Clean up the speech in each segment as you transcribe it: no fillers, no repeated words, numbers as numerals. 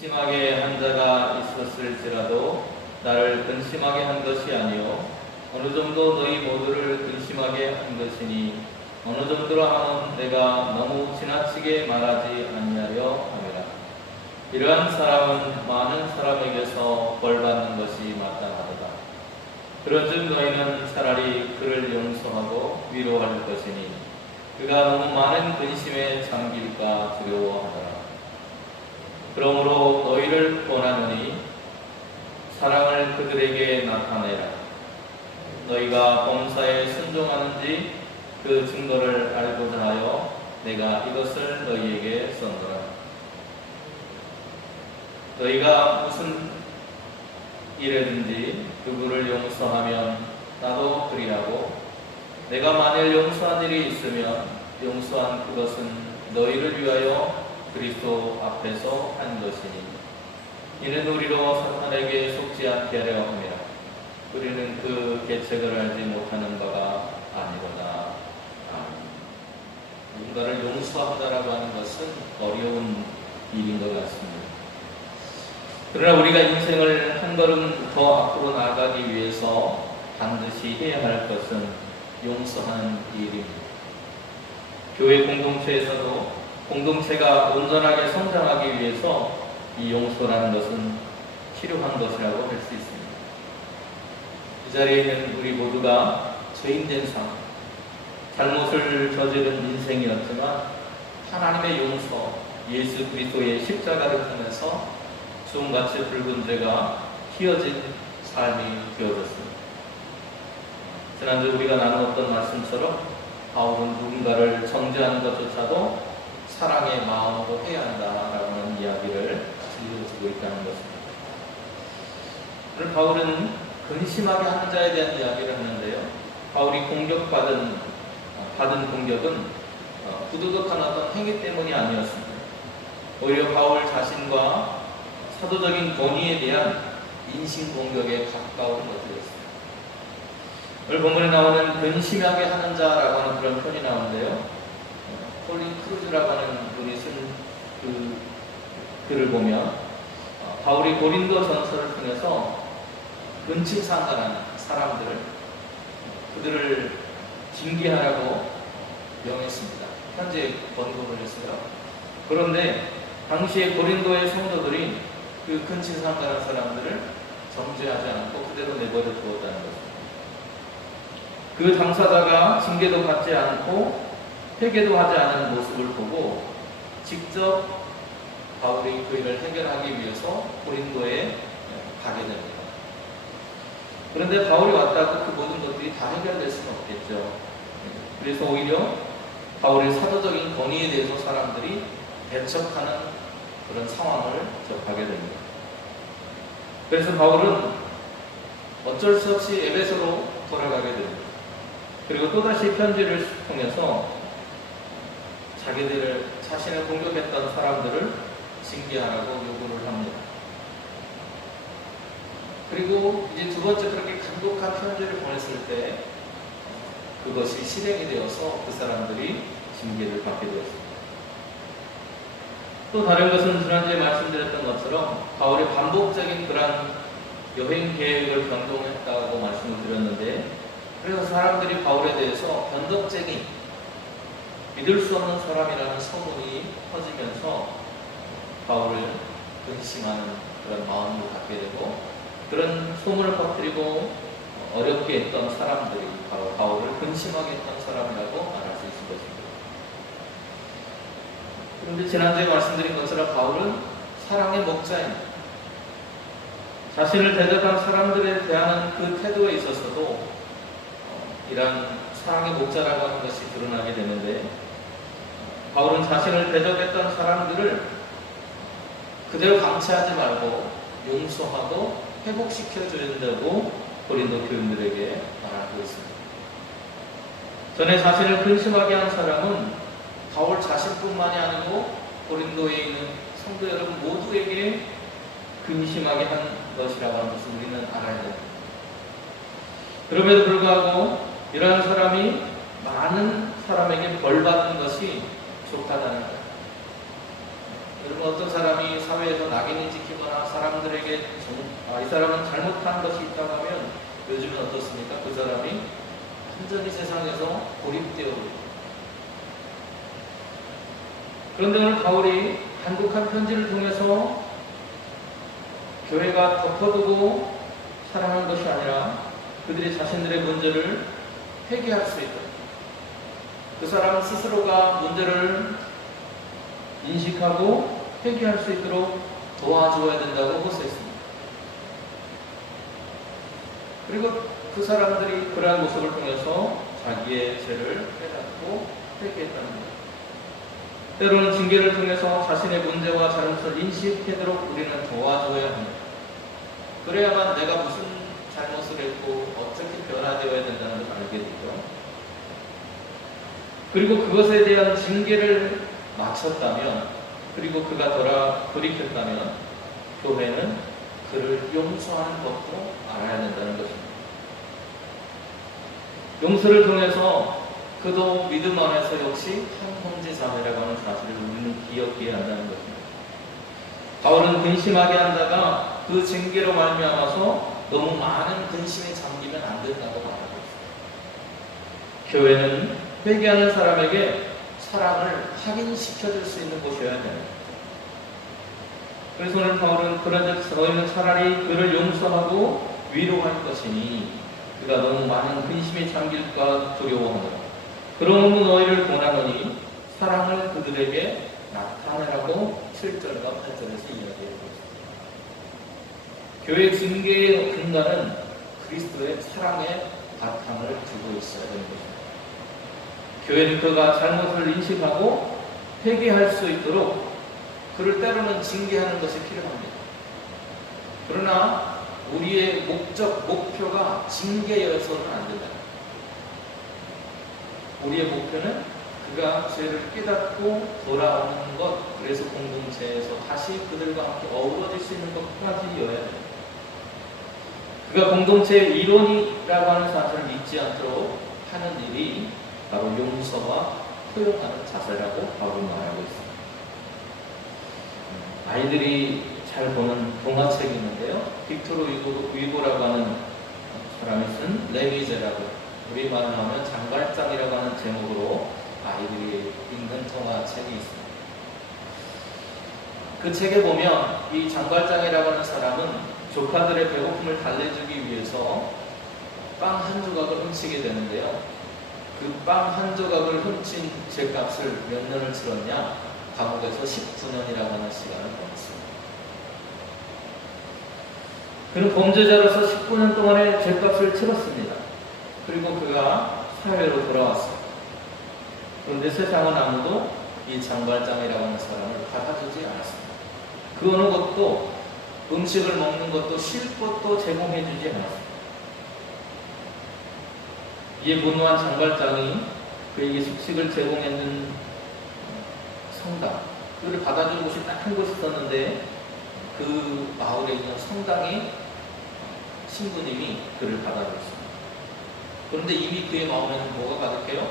근심하게 한 자가 있었을지라도 나를 근심하게 한 것이 아니요 어느 정도 너희 모두를 근심하게 한 것이니 어느 정도라 하면 내가 너무 지나치게 말하지 아니하려 함이라. 이러한 사람은 많은 사람에게서 벌받는 것이 마땅하도다. 그런즉 너희는 차라리 그를 용서하고 위로할 것이니 그가 너무 많은 근심에 잠길까 두려워하더라. 그러므로 너희를 권하노니 사랑을 그들에게 나타내라. 너희가 범사에 순종하는지 그 증거를 알고자 하여 내가 이것을 너희에게 썼노라. 너희가 무슨 일에든지 누구를 용서하면 나도 그리하고 내가 만일 용서한 일이 있으면 용서한 그것은 너희를 위하여 그리스도 앞에서 한 것이니 이는 우리로 사탄에게 속지 않게 하려 함이라. 우리는 그 계책을 알지 못하는 바가 아니로다. 누군가를 용서한다라고 하는 것은 어려운 일인 것 같습니다. 그러나 우리가 인생을 한 걸음 더 앞으로 나아가기 위해서 반드시 해야 할 것은 용서하는 일입니다. 교회 공동체에서도 공동체가 온전하게 성장하기 위해서 이 용서라는 것은 필요한 것이라고 할 수 있습니다. 이 자리에 있는 우리 모두가 죄인된 삶, 잘못을 저지른 인생이었지만 하나님의 용서, 예수 그리스도의 십자가를 통해서 주홍같이 붉은 죄가 희어진 삶이 되어졌습니다. 지난주 우리가 나누었던 말씀처럼 바울은 누군가를 정죄하는 것조차도 사랑의 마음으로 해야 한다라고 하는 이야기를 들려주고 있다는 것입니다. 오늘 바울은 근심하게 하는 자에 대한 이야기를 하는데요. 바울이 받은 공격은 부도덕한 어떤 행위 때문이 아니었습니다. 오히려 바울 자신과 사도적인 권위에 대한 인신공격에 가까운 것이었습니다. 오늘 본문에 나오는 근심하게 하는 자라고 하는 그런 표현이 나오는데요. 콜린 크루즈라고 하는 분이 쓴 그 글을 보면 바울이 고린도 전서를 통해서 근친상간한 사람들을 그들을 징계하라고 명했습니다. 편지에 권고를 했어요. 그런데 당시에 고린도의 성도들이 그 근친상간한 사람들을 정죄하지 않고 그대로 내버려 두었다는 것입니다. 그 당사자가 징계도 받지 않고 회개도 하지 않은 모습을 보고 직접 바울이 그 일을 해결하기 위해서 고린도에 가게 됩니다. 그런데 바울이 왔다고 그 모든 것들이 다 해결될 수는 없겠죠. 그래서 오히려 바울의 사도적인 권위에 대해서 사람들이 배척하는 그런 상황을 접하게 됩니다. 그래서 바울은 어쩔 수 없이 에베소로 돌아가게 됩니다. 그리고 또다시 편지를 통해서 자신을 공격했던 사람들을 징계하라고 요구를 합니다. 그리고 이제 두 번째 그렇게 간독한 편지를 보냈을 때 그것이 실행이 되어서 그 사람들이 징계를 받게 되었습니다. 또 다른 것은 지난주에 말씀드렸던 것처럼 바울이 반복적인 그런 여행 계획을 변동했다고 말씀을 드렸는데, 그래서 사람들이 바울에 대해서 변덕쟁이, 믿을 수 없는 사람이라는 소문이 퍼지면서 바울을 근심하는 그런 마음을 갖게 되고, 그런 소문을 퍼뜨리고 어렵게 했던 사람들이 바로 바울을 근심하게 했던 사람이라고 말할 수 있을 것입니다. 그런데 지난주에 말씀드린 것처럼 바울은 사랑의 목자입니다. 자신을 대적한 사람들에 대한 그 태도에 있어서도 이런 사랑의 목자라고 하는 것이 드러나게 되는데, 바울은 자신을 대적했던 사람들을 그대로 방치하지 말고 용서하고 회복시켜줘야 된다고 고린도 교인들에게 말하고 있습니다. 전에 자신을 근심하게 한 사람은 바울 자신뿐만이 아니고 고린도에 있는 성도 여러분 모두에게 근심하게 한 것이라고 하는 것을 우리는 알아야 됩니다. 그럼에도 불구하고 이러한 사람이 많은 사람에게 벌받는 것이 좋다는 거예요. 여러분, 어떤 사람이 사회에서 낙인이 찍히거나 사람들에게 이 사람은 잘못한 것이 있다고 하면 요즘은 어떻습니까? 그 사람이 완전히 세상에서 고립되어 있고. 그런데 오늘 바울이 한국한 편지를 통해서 교회가 덮어두고 사랑한 것이 아니라 그들이 자신들의 문제를 회개할 수 있도록, 그 사람 스스로가 문제를 인식하고 회개할 수 있도록 도와줘야 된다고 호소했습니다. 그리고 그 사람들이 그러한 모습을 통해서 자기의 죄를 깨닫고 회개했다는 것. 때로는 징계를 통해서 자신의 문제와 잘못을 인식하도록 우리는 도와줘야 합니다. 그래야만 내가 무슨 잘못을 했고 어떻게 변화되어야 된다는 걸 알게 되죠. 그리고 그것에 대한 징계를 마쳤다면, 그리고 그가 돌이켰다면 교회는 그를 용서하는 것도 알아야 된다는 것입니다. 용서를 통해서 그도 믿음 안에서 역시 한 형제 자매라고 하는 사실을 우리는 기억해야 한다는 것입니다. 바울은 근심하게 한 자가 그 징계로 말미암아서 너무 많은 근심에 잠기면 안 된다고 말하고 있습니다. 교회는 회개하는 사람에게 사랑을 확인시켜줄 수 있는 곳이어야 됩니다. 그래서 오늘 바울은 그런즉 너희는 차라리 그를 용서하고 위로할 것이니 그가 너무 많은 근심에 잠길까 두려워하노라. 그러므로 너희를 권하노니 사랑을 그들에게 나타내라고 7절과 8절에서 이야기하고 있습니다. 교회 징계의 근간은 그리스도의 사랑의 바탕을 두고 있어야 되는 것입니다. 교회는 그가 잘못을 인식하고 회개할 수 있도록 그를 때로는 징계하는 것이 필요합니다. 그러나 우리의 목표가 징계여서는 안 된다. 우리의 목표는 그가 죄를 깨닫고 돌아오는 것, 그래서 공동체에서 다시 그들과 함께 어우러질 수 있는 것까지여야 됩니다. 그가 공동체의 일원이라고 하는 사실을 믿지 않도록 하는 일이 바로 용서와 포용하는 자세라고 바울은 말하고 있습니다. 아이들이 잘 보는 동화책이 있는데요. 빅토르 위고라고 하는 사람이 쓴 레미제라고, 우리말로 하면 장발장이라고 하는 제목으로 아이들이 읽는 동화책이 있습니다. 그 책에 보면 이 장발장이라고 하는 사람은 조카들의 배고픔을 달래주기 위해서 빵 한 조각을 훔치게 되는데요. 그 빵 한 조각을 훔친 죄값을 몇 년을 치렀냐? 감옥에서 19년이라고 하는 시간을 보냈습니다. 그는 범죄자로서 19년 동안의 죄값을 치렀습니다. 그리고 그가 사회로 돌아왔습니다. 그런데 세상은 아무도 이 장발장이라고 하는 사람을 받아주지 않았습니다. 그 어느 것도, 음식을 먹는 것도, 쉴 것도 제공해주지 않았습니다. 이에 분노한 장발장이 그에게 숙식을 제공했는 성당, 그를 받아주는 곳이 딱 한 곳이 있었는데 그 마을에 있는 성당의 신부님이 그를 받아줬습니다. 그런데 이미 그의 마음에는 뭐가 가득해요?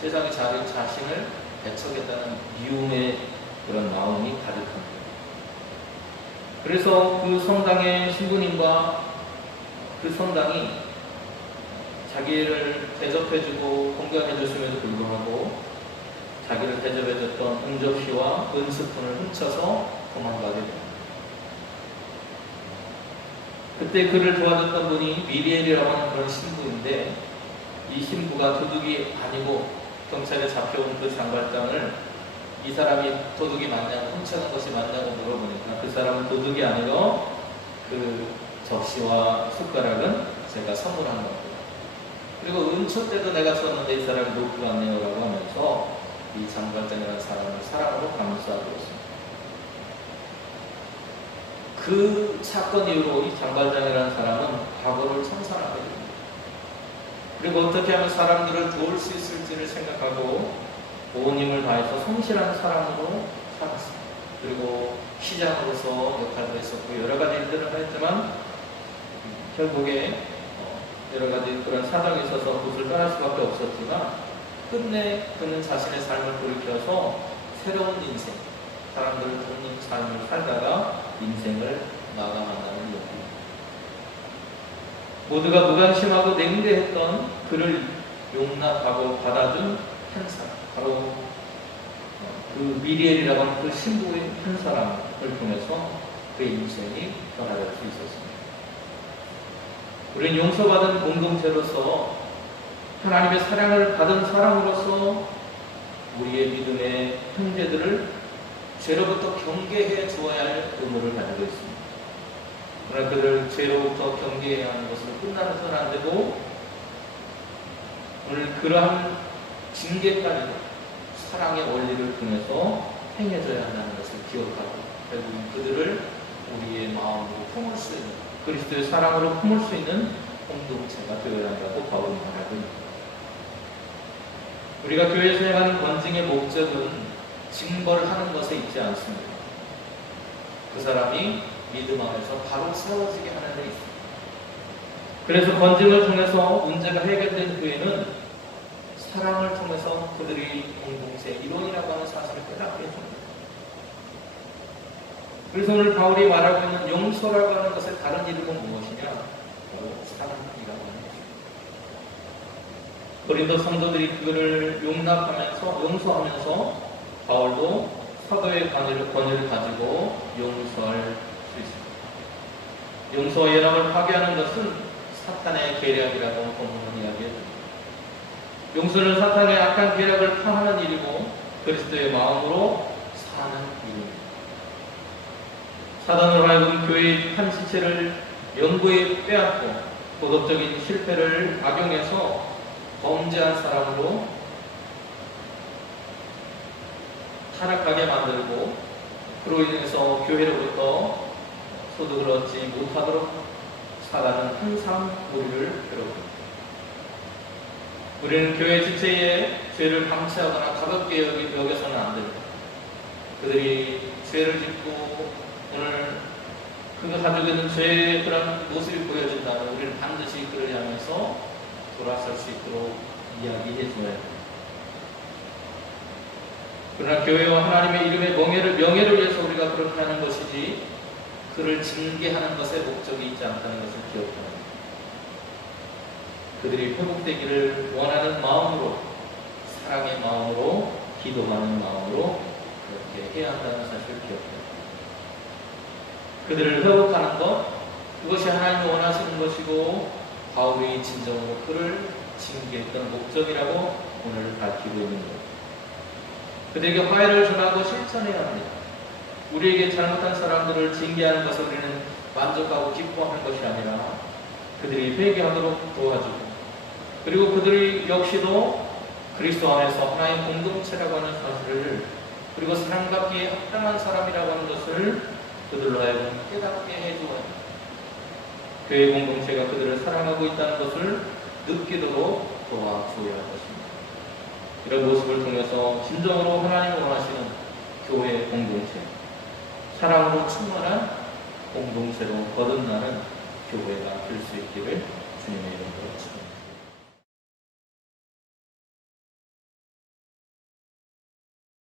세상에 자신을 배척했다는 미움의 그런 마음이 가득합니다. 그래서 그 성당의 신부님과 그 성당이 자기를 대접해주고 공경해줬음에도 불구하고 자기를 대접해줬던 응접시와 은스푼을 훔쳐서 도망가게 됩니다. 그때 그를 도와줬던 분이 미리엘이라고 하는 그런 신부인데, 이 신부가 도둑이 아니고 경찰에 잡혀온 그 장발장을 이 사람이 도둑이 맞냐고, 훔쳐간 것이 맞냐고 물어보니까 그 사람은 도둑이 아니고 그 접시와 숟가락은 제가 선물한 겁니다. 그리고 은초 때도 내가 줬는데 이 사람이 놓고 갔네요 라고 하면서 이 장발장이라는 사람을 사랑으로 감싸고 있습니다. 그 사건 이후로 이 장발장이라는 사람은 과거를 청산하게 됩니다. 그리고 어떻게 하면 사람들을 도울 수 있을지를 생각하고 온 힘을 다해서 성실한 사람으로 살았습니다. 그리고 시장으로서 역할도 했었고 여러 가지 일들을 했지만 결국에 여러 가지 그런 사정이 있어서 그것을 떠날 수밖에 없었지만 끝내 그는 자신의 삶을 돌이켜서 새로운 인생, 사람들을 돕는 삶을 살다가 인생을 마감한다는 얘기입니다. 모두가 무관심하고 냉대했던 그를 용납하고 받아준 한 사람, 바로 그 미리엘이라고 하는 그 신부의 한 사람을 통해서 그의 인생이 변화될 수 있었습니다. 우리는 용서받은 공동체로서 하나님의 사랑을 받은 사람으로서 우리의 믿음의 형제들을 죄로부터 경계해 주어야 할 의무를 가지고 있습니다. 그러나 그들을 죄로부터 경계해야 하는 것으로 끝나서는 안 되고 오늘 그러한 징계까지도 사랑의 원리를 통해서 행해져야 한다는 것을 기억하고 결국 그들을 우리의 마음으로 품을 수 있는 그리스도의 사랑으로 품을 수 있는 공동체가 되어야 한다고 바울은 말하고 있습니다. 우리가 교회에서 행하는 권징의 목적은 징벌을 하는 것에 있지 않습니다. 그 사람이 믿음 안에서 바로 세워지게 하는 데 있습니다. 그래서 권징을 통해서 문제가 해결된 후에는 사랑을 통해서 그들이 공동체의 일원이라고 하는 사실을 깨닫게 해줍니다. 그래서 오늘 바울이 말하고 있는 용서라고 하는 것의 다른 이름은 무엇이냐? 바로 사랑이라고 하는 것입니다. 고린도 성도들이 그를 용서하면서 바울도 사도의 권위를 가지고 용서할 수 있습니다. 용서와 연합을 파괴하는 것은 사탄의 계략이라고 본문은 이야기합니다. 용서는 사탄의 악한 계략을 파하는 일이고 그리스도의 마음으로 사는 일입니다. 사단으로 하여금 교회의 한 지체를 영구에 빼앗고 도덕적인 실패를 악용해서 범죄한 사람으로 타락하게 만들고 그로 인해서 교회로부터 소득을 얻지 못하도록 사단은 항상 우리를 괴롭힙니다. 우리는 교회 지체의 죄를 방치하거나 가볍게 여겨서는 안 됩니다. 그들이 죄를 짓고 오늘 그가 가지고 있는 죄의 그런 모습이 보여진다면 우리는 반드시 그를 향해서 돌아설 수 있도록 이야기해 줘야 합니다. 그러나 교회와 하나님의 이름의 명예를 위해서 우리가 그렇게 하는 것이지 그를 징계하는 것에 목적이 있지 않다는 것을 기억합니다. 그들이 회복되기를 원하는 마음으로 사랑의 마음으로 기도하는 마음으로 그렇게 해야 한다는 사실을 기억합니다. 그들을 회복하는 것 그것이 하나님이 원하시는 것이고 바울이 진정으로 그를 징계했던 목적이라고 오늘 밝히고 있는 것. 그들에게 화해를 전하고 실천해야 합니다. 우리에게 잘못한 사람들을 징계하는 것을 우리는 만족하고 기뻐하는 것이 아니라 그들이 회개하도록 도와주고 그리고 그들이 역시도 그리스도 안에서 하나의 공동체라고 하는 사실을 그리고 사랑받기에 합당한 사람이라고 하는 것을 그들로 하여금 깨닫게 해주어야 합니다. 교회 공동체가 그들을 사랑하고 있다는 것을 느끼도록 도와줘야 할 것입니다. 이런 모습을 통해서 진정으로 하나님이 원하시는 교회 공동체, 사랑으로 충만한 공동체로 거듭나는 교회가 될 수 있기를 주님의 이름으로 축원합니다.